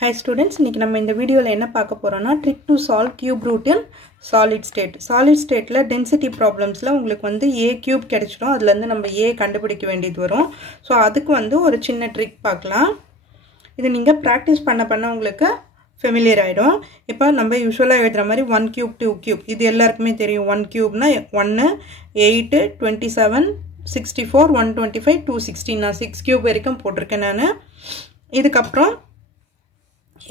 Hi students, இன்னைக்கு நம்ம இந்த வீடியோல என்ன பார்க்க போறோம்னா trick to solve cube root in solid state. Solid stateல density problemsல உங்களுக்கு வந்து a cube கிடைச்சிடும். அதுல இருந்து நம்ம a கண்டுபிடிக்க வேண்டியது வரும். சோ அதுக்கு வந்து ஒரு சின்ன trick பார்க்கலாம். இது நீங்க practice பண்ண உங்களுக்கு familiar ஆயிடும். இப்போ நம்ம யூசுவலா எழுதுற மாதிரி 1 cube 2 cube இது எல்லாருக்குமே தெரியும். 1 cubeனா 1 8 27 64 125 216 நான் 6 cube வரைக்கும் போட்டுருக்கேன் நான். இதுக்கு அப்புறம்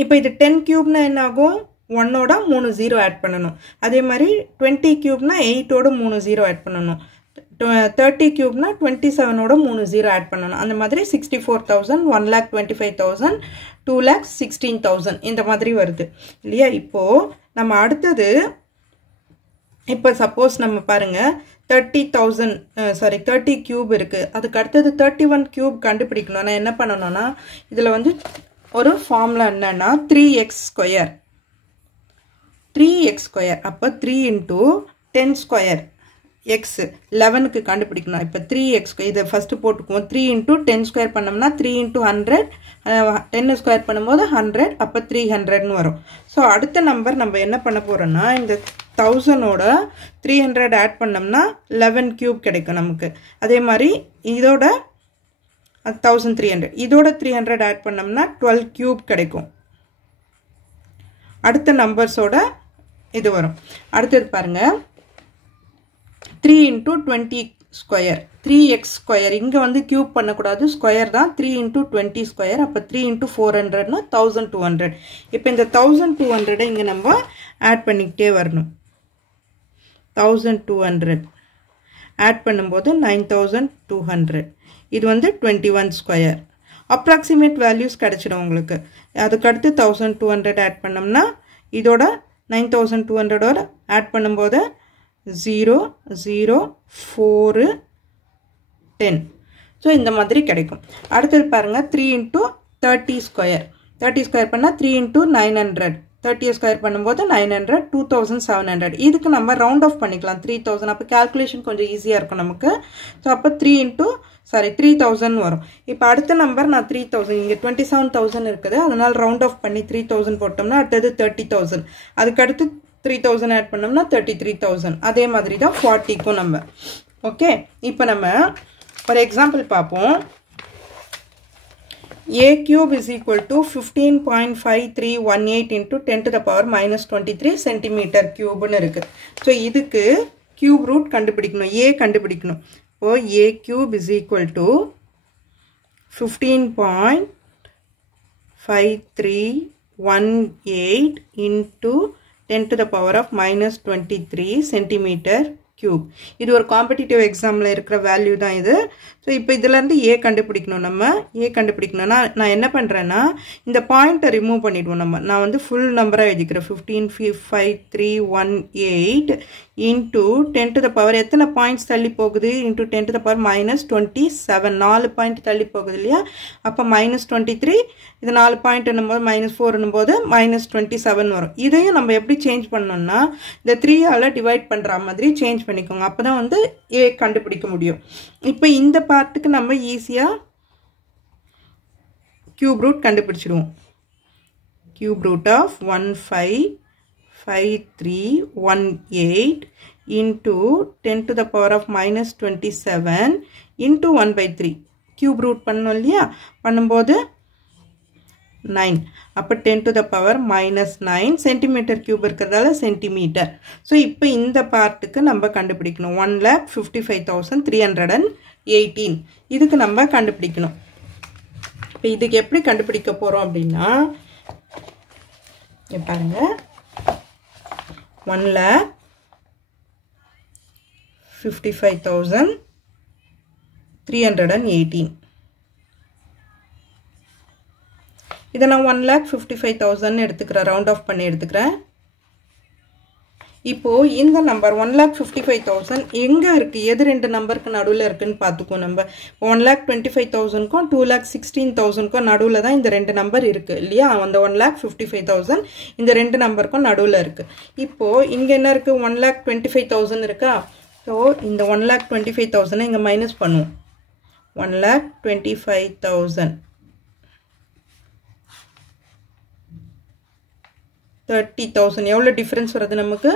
இப்போ இது 10 cube னா என்ன ஆகும் 1 ஓட 3 0 ஆட் பண்ணனும். அதே மாதிரி 20 cube னா 8 ஓட 3 0 ஆட் பண்ணனும். 30 cube னா 27 ஓட 3 0 ஆட் பண்ணனும். அந்த மாதிரி 64000 1,25,000 2,16,000 இந்த மாதிரி வருது இல்லையா? இப்போ நம்ம அடுத்தது இப்போ சப்போஸ் நம்ம பாருங்க 30 cube இருக்கு. அதுக்கு அடுத்தது 31 cube கண்டுபிடிக்கணும். நான் என்ன பண்ணனும்னா இதுல வந்து ஒரு ஃபார்முலா என்னன்னா 3x square அப்ப 3 into 10 square x 11 க்கு கண்டுபிடிக்கணும். இப்ப 3x இத ஃபர்ஸ்ட் போட்டுக்குவோம். 3 into 10 square பண்ணோம்னா 3 into 100 10 square பண்ணும்போது 100 அப்ப 300 ன்னு வரும். சோ அடுத்த நம்பர் நம்ம என்ன பண்ண போறோம்னா இந்த 1000 ஓட 300 ஆட் பண்ணோம்னா 11 cube கிடைக்கும் நமக்கு. அதே மாதிரி இதோட 1300 இதோட 300 ஆட் பண்ணோம்னா 12 cube கிடைக்கும். அடுத்த நம்பர்ஸோட இது வரும். அடுத்து பாருங்க 3 into 20 square 3x square இங்க வந்து cube பண்ண கூடாது ஸ்கொயர் தான் 3 into 20 square அப்ப 3 into 400 னா 1200. இப்போ இந்த 1200 இங்க நம்ம ஆட் பண்ணிட்டே வரணும். 1200 ஆட் பண்ணும்போது 9200 இது வந்து 21 square approximate values கிடைச்சிடும் உங்களுக்கு. அதுக்கு அடுத்து 1200 ஆட் பண்ணோம்னா இதோட 9200 ஓட ஆட் பண்ணும்போது 0 0 4 10 சோ இந்த மாதிரி கிடைக்கும். அடுத்து பாருங்க 3 into 30 square பண்ணா 3 into 900 30 square பண்ணும்போது 900 2700 இதுக்கு நம்ம ரவுண்ட் ஆஃப் பண்ணிக்கலாம் 3000 அப்ப கால்குலேஷன் கொஞ்சம் ஈஸியா இருக்கும் நமக்கு. சோ அப்ப 3000 வரும். இப்போ அடுத்த நம்பர் நான் 3000 இங்க 27000 இருக்குது. அதனால ரவுண்ட் ஆஃப் பண்ணி 3000 போட்டோம்னா அடுத்து 30000 அதுக்கு அடுத்து 3000 ஆட் பண்ணோம்னா 33000 அதே மாதிரி தான் 40 க்கும் நம்ம. ஓகே இப்போ நம்ம ஒரு எக்ஸாம்பிள் பாப்போம். a cube is equal to 15.5318 into 10 to the power minus 23 centimeter cube ன்னு இருக்கு. சோ இதுக்கு cube root கண்டுபிடிக்கணும். a கண்டுபிடிக்கணும். இப்போ a cube is equal to 15.5318 into 10 to the power of minus 23 centimeter cube. இது ஒரு காம்படிட்டிவ் எக்ஸாம்ல இருக்கிற வேல்யூ தான் இது. சோ இப்போ இதல இருந்து a கண்டுபிடிக்கணும். நம்ம a கண்டுபிடிக்கணும்னா நான் என்ன பண்றேன்னா இந்த பாயிண்ட ரிமூவ் பண்ணிடுவோம் நம்ம. நான் வந்து ஃபுல் நம்பரா எழுதிக்கிறேன் 15.5318 into 10 to the power எத்தனை பாயிண்ட்ஸ் தள்ளி போகுது into 10 to the power minus 27 4 point தள்ளி போகுது இல்லையா? அப்ப minus 23 இது 4 பாயிண்ட் என்னும்போது -4 என்னும்போது -27 வரும். இதையும் நம்ம எப்படி சேஞ்ச் பண்ணனும்னா இந்த 3 ஆல டிவைட் பண்ற மாதிரி சேஞ்ச் பண்ணிக்கோங்க. அப்பதான் வந்து a கண்டுபிடிக்க முடியும். இப்போ இந்த பார்ட்டுக்கு நம்ம ஈஸியா cube root கண்டுபிடிச்சிடுவோம். cube root of 155318 into 10 to the power of minus 27 into 1/3 cube root பண்ணோம் இல்லையா? பண்ணும்போது 9 அப்ப 10 to the power minus 9 centimeter cube இருக்கிறதால சென்டிமீட்டர். சோ இப்போ இந்த பார்ட்டுக்கு நம்ம கண்டுபிடிக்கணும் 1,55,318 இதுக்கு நம்ம கண்டுபிடிக்கணும். இப்போ இதுக்கு எப்படி கண்டுபிடிக்க போறோம் அப்படினா பாருங்க 1,55,318 இத நான் 1,55,000 எடுத்துக்கிறேன். ரவுண்ட் ஆஃப் பண்ணி எடுத்துக்கிறேன். இப்போ இந்த நம்பர் 1,55,000 எங்க இருக்கு? எது ரெண்டு நம்பருக்கு நடுவுல இருக்குன்னு பாத்துக்கோ நம்ம. 1,25,000 க்கும் 2,16,000 க்கும் நடுவுல தான் இந்த ரெண்டு நம்பர் இருக்கு இல்லையா? அந்த 1,55,000 இந்த ரெண்டு நம்பருக்கும் நடுவுல இருக்கு. இப்போ இங்க என்ன இருக்கு? 1,25,000 இருக்கா? சோ இந்த 1,25,000 இங்க மைனஸ் பண்ணுவோம். 1,25,000 30,000 எவ்வளோ டிஃப்ரென்ஸ் வருது நமக்கு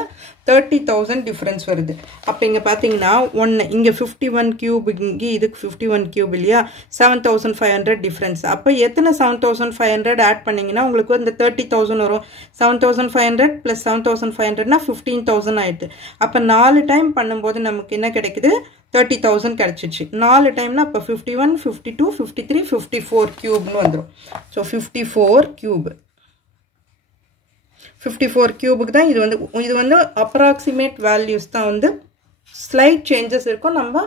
30,000 டிஃப்ரென்ஸ் வருது அப்போ இங்கே பார்த்தீங்கன்னா ஒன்று இங்கே 51 கியூப் இங்கே இதுக்கு 51 கியூப் இல்லையா 7,500 டிஃப்ரென்ஸ் அப்போ எத்தனை 7,500 ஆட் பண்ணிங்கன்னா உங்களுக்கு இந்த 30,000 வரும் 7,500 + 7,500னா 15,000 ஆயிடுது அப்போ 4 டைம் பண்ணும்போது நமக்கு என்ன கிடைக்குது 30,000 கிடைச்சிச்சு 4 டைம்னா அப்போ 51 52 53 54 கியூப்னு வந்துடும் ஸோ 54 கியூப் 54 கியூபுக்கு தான் இது வந்து அப்ராக்சிமேட் வேல்யூஸ் தான் வந்து ஸ்லைட் சேஞ்சஸ் இருக்கும் நம்ம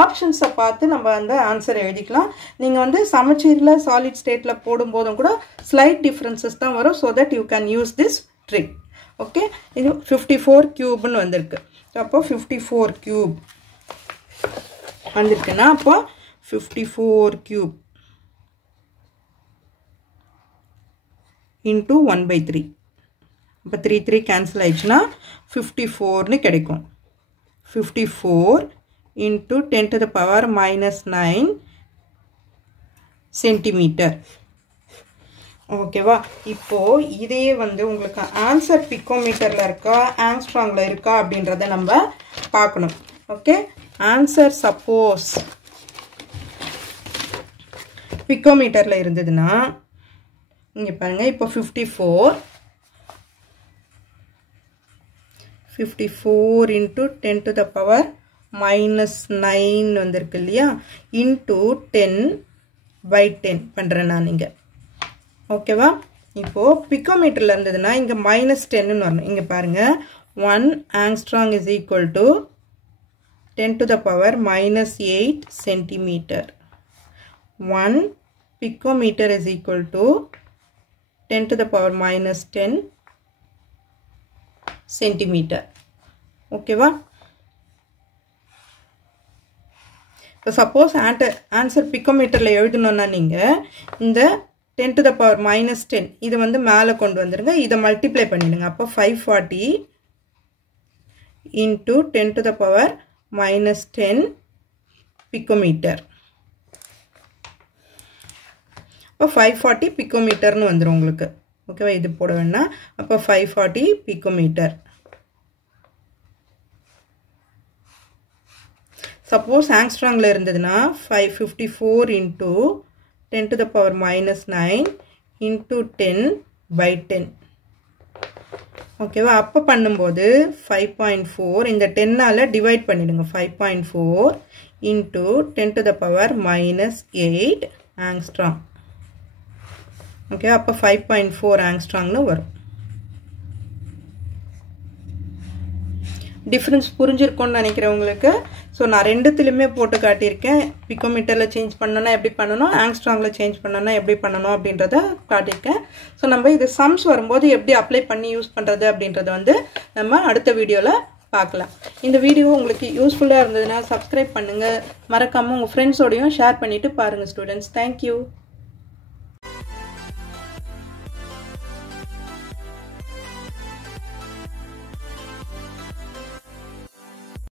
ஆப்ஷன்ஸை பார்த்து நம்ம அந்த ஆன்சர் எழுதிக்கலாம் நீங்கள் வந்து சமச்சீரில் சாலிட் ஸ்டேட்டில் போடும்போதும் கூட ஸ்லைட் டிஃப்ரென்சஸ் தான் வரும் so that you can use this trick okay இது 54 கியூப்னு வந்திருக்கு அப்போ 54 கியூப் வந்திருக்குன்னா அப்போ 54 கியூப் இன்ட்டு 1/3 இப்போ 3 கேன்சல் ஆயிடுச்சுன்னா 54னு கிடைக்கும் 54 இன்ட்டு 10⁻⁻9 சென்டிமீட்டர் ஓகேவா இப்போது இதே வந்து உங்களுக்கு ஆன்சர் பிக்கோமீட்டரில் இருக்கா ஆங்ஸ்ட்ராங்கில் இருக்கா அப்படின்றத நம்ம பார்க்கணும் ஓகே ஆன்சர் சப்போஸ் பிக்கோமீட்டரில் இருந்ததுன்னா இங்கே பாருங்கள் இப்போ 54 into 10⁻⁻9 வந்திருக்கு இல்லையா இன்ட்டு 10/10 பண்ணுறேன் நான் இங்கே ஓகேவா இப்போது பிக்கோமீட்டரில் இருந்ததுன்னா இங்கே -10ன்னு வரணும் இங்கே பாருங்கள் 1 angstrom is equal to 10⁻⁻8 centimetre 1 picometer is equal to 10⁻⁻10 centimeter ஓகேவா இப்போ சப்போஸ் ஆன்சர் பிக்கோமீட்டரில் எழுதணும்னா நீங்கள் இந்த 10⁻⁻10 இது வந்து மேலே கொண்டு வந்துடுங்க இதை மல்டிப்ளை பண்ணிடுங்க அப்போ 540 into 10⁻⁻10 picometer அப்போ 540 பிக்கோமீட்டர்னு வந்துடும் உங்களுக்கு ஓகேவா இது போட வேணாம் அப்போ 540 பிக்கோமீட்டர் சப்போஸ் ஆங்ஸ்ட்ராங்கில் இருந்ததுன்னா 554 into 10⁻⁻9 into 10/10 ஓகேவா அப்போ பண்ணும்போது 5.4 இந்த 10ஆல் டிவைட் பண்ணிடுங்க 5.4 into 10⁻⁻8 ஆங்ஸ்ட்ராங் ஓகே அப்போ 5.4 ஆங்ஸ்ட்ராங்னு வரும் டிஃப்ரென்ஸ் புரிஞ்சிருக்கும்னு நினைக்கிறேன் உங்களுக்கு ஸோ நான் ரெண்டுத்துலையுமே போட்டு காட்டியிருக்கேன் பிக்கோமீட்டரில் சேஞ்ச் பண்ணணும்னா எப்படி பண்ணணும் ஆங்ஸ்ட்ராங்கில் சேஞ்ச் பண்ணணும்னா எப்படி பண்ணணும் அப்படின்றத காட்டியிருக்கேன் ஸோ நம்ம இது சம்ஸ் வரும்போது எப்படி அப்ளை பண்ணி யூஸ் பண்ணுறது அப்படின்றத வந்து நம்ம அடுத்த வீடியோவில் பார்க்கலாம் இந்த வீடியோ உங்களுக்கு யூஸ்ஃபுல்லாக இருந்ததுன்னா சப்ஸ்கிரைப் பண்ணுங்கள் மறக்காமல் உங்கள் ஃப்ரெண்ட்ஸோடையும் ஷேர் பண்ணிவிட்டு பாருங்கள் ஸ்டூடெண்ட்ஸ் தேங்க்யூ